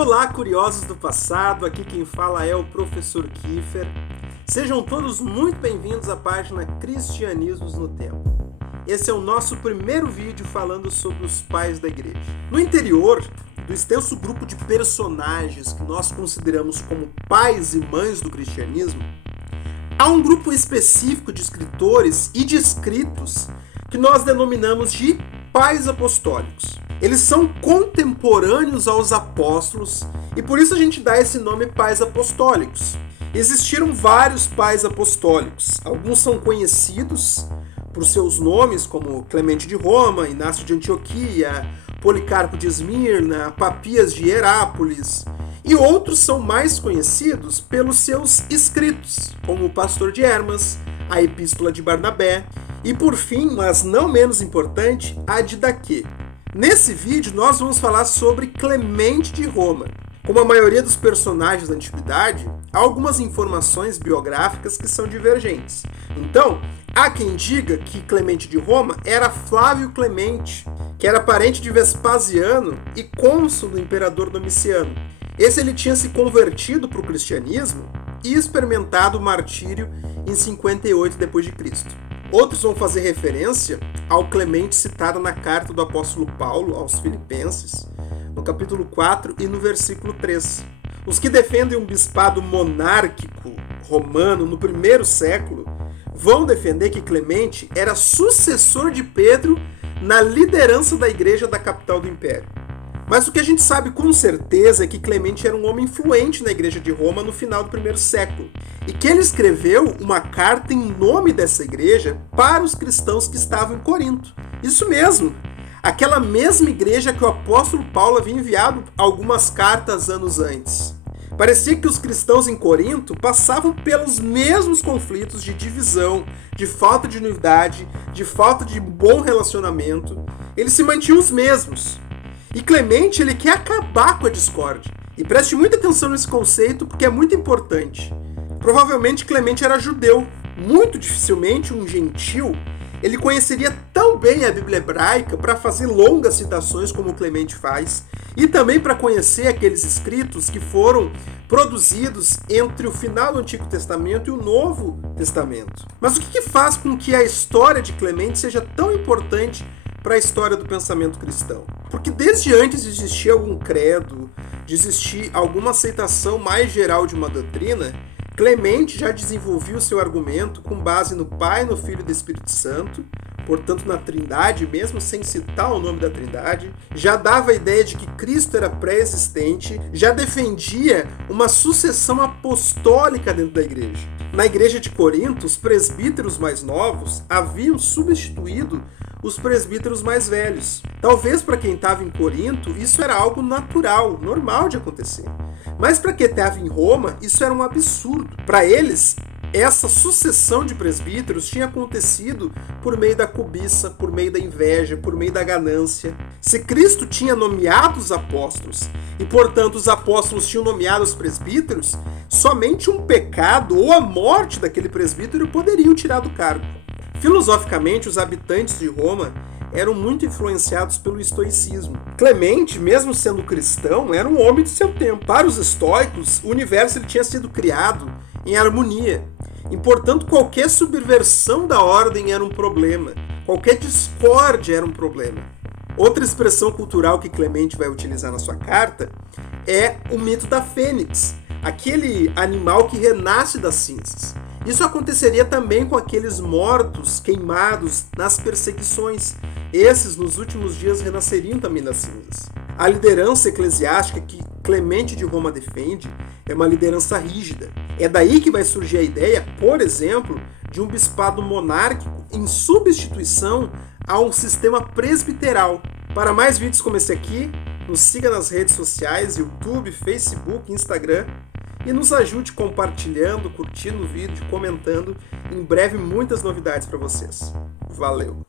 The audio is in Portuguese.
Olá, curiosos do passado, aqui quem fala é o professor Kiefer. Sejam todos muito bem-vindos à página Cristianismos no Tempo. Esse é o nosso primeiro vídeo falando sobre os pais da igreja. No interior do extenso grupo de personagens que nós consideramos como pais e mães do cristianismo, há um grupo específico de escritores e de escritos que nós denominamos de pais apostólicos. Eles são contemporâneos aos apóstolos e por isso a gente dá esse nome pais apostólicos. Existiram vários pais apostólicos. Alguns são conhecidos por seus nomes, como Clemente de Roma, Inácio de Antioquia, Policarpo de Esmirna, Papias de Herápolis. E outros são mais conhecidos pelos seus escritos, como o Pastor de Hermas, a Epístola de Barnabé e, por fim, mas não menos importante, a Didaquê. Nesse vídeo nós vamos falar sobre Clemente de Roma. Como a maioria dos personagens da antiguidade, há algumas informações biográficas que são divergentes. Então, há quem diga que Clemente de Roma era Flávio Clemente, que era parente de Vespasiano e cônsul do imperador Domiciano. Ele tinha se convertido para o cristianismo e experimentado o martírio em 58 d.C. Outros vão fazer referência ao Clemente citado na carta do apóstolo Paulo aos Filipenses, no capítulo 4 e no versículo 3. Os que defendem um bispado monárquico romano no primeiro século vão defender que Clemente era sucessor de Pedro na liderança da igreja da capital do império. Mas o que a gente sabe com certeza é que Clemente era um homem influente na igreja de Roma no final do primeiro século e que ele escreveu uma carta em nome dessa igreja para os cristãos que estavam em Corinto. Isso mesmo, aquela mesma igreja que o apóstolo Paulo havia enviado algumas cartas anos antes. Parecia que os cristãos em Corinto passavam pelos mesmos conflitos de divisão, de falta de unidade, de falta de bom relacionamento. Eles se mantinham os mesmos. E Clemente, ele quer acabar com a discórdia. E preste muita atenção nesse conceito porque é muito importante. Provavelmente Clemente era judeu. Muito dificilmente um gentil ele conheceria tão bem a Bíblia hebraica para fazer longas citações como Clemente faz e também para conhecer aqueles escritos que foram produzidos entre o final do Antigo Testamento e o Novo Testamento. Mas o que faz com que a história de Clemente seja tão importante para a história do pensamento cristão? Porque desde antes de existir algum credo, de existir alguma aceitação mais geral de uma doutrina, Clemente já desenvolvia o seu argumento com base no Pai, no Filho e no Espírito Santo, portanto na Trindade, mesmo sem citar o nome da Trindade, já dava a ideia de que Cristo era pré-existente, já defendia uma sucessão apostólica dentro da igreja. Na igreja de Corinto, os presbíteros mais novos haviam substituído os presbíteros mais velhos. Talvez para quem estava em Corinto, isso era algo natural, normal de acontecer. Mas para quem estava em Roma, isso era um absurdo. Para eles, essa sucessão de presbíteros tinha acontecido por meio da cobiça, por meio da inveja, por meio da ganância. Se Cristo tinha nomeado os apóstolos e, portanto, os apóstolos tinham nomeado os presbíteros, somente um pecado ou a morte daquele presbítero poderiam tirar do cargo. Filosoficamente, os habitantes de Roma eram muito influenciados pelo estoicismo. Clemente, mesmo sendo cristão, era um homem de seu tempo. Para os estoicos, o universo ele tinha sido criado em harmonia. E, portanto, qualquer subversão da ordem era um problema. Qualquer discórdia era um problema. Outra expressão cultural que Clemente vai utilizar na sua carta é o mito da fênix, aquele animal que renasce das cinzas. Isso aconteceria também com aqueles mortos queimados nas perseguições. Esses, nos últimos dias, renasceriam também das cinzas. A liderança eclesiástica que Clemente de Roma defende é uma liderança rígida. É daí que vai surgir a ideia, por exemplo, de um bispado monárquico em substituição a um sistema presbiteral. Para mais vídeos como esse aqui, nos siga nas redes sociais, YouTube, Facebook, Instagram, e nos ajude compartilhando, curtindo o vídeo, comentando. Em breve, muitas novidades para vocês. Valeu!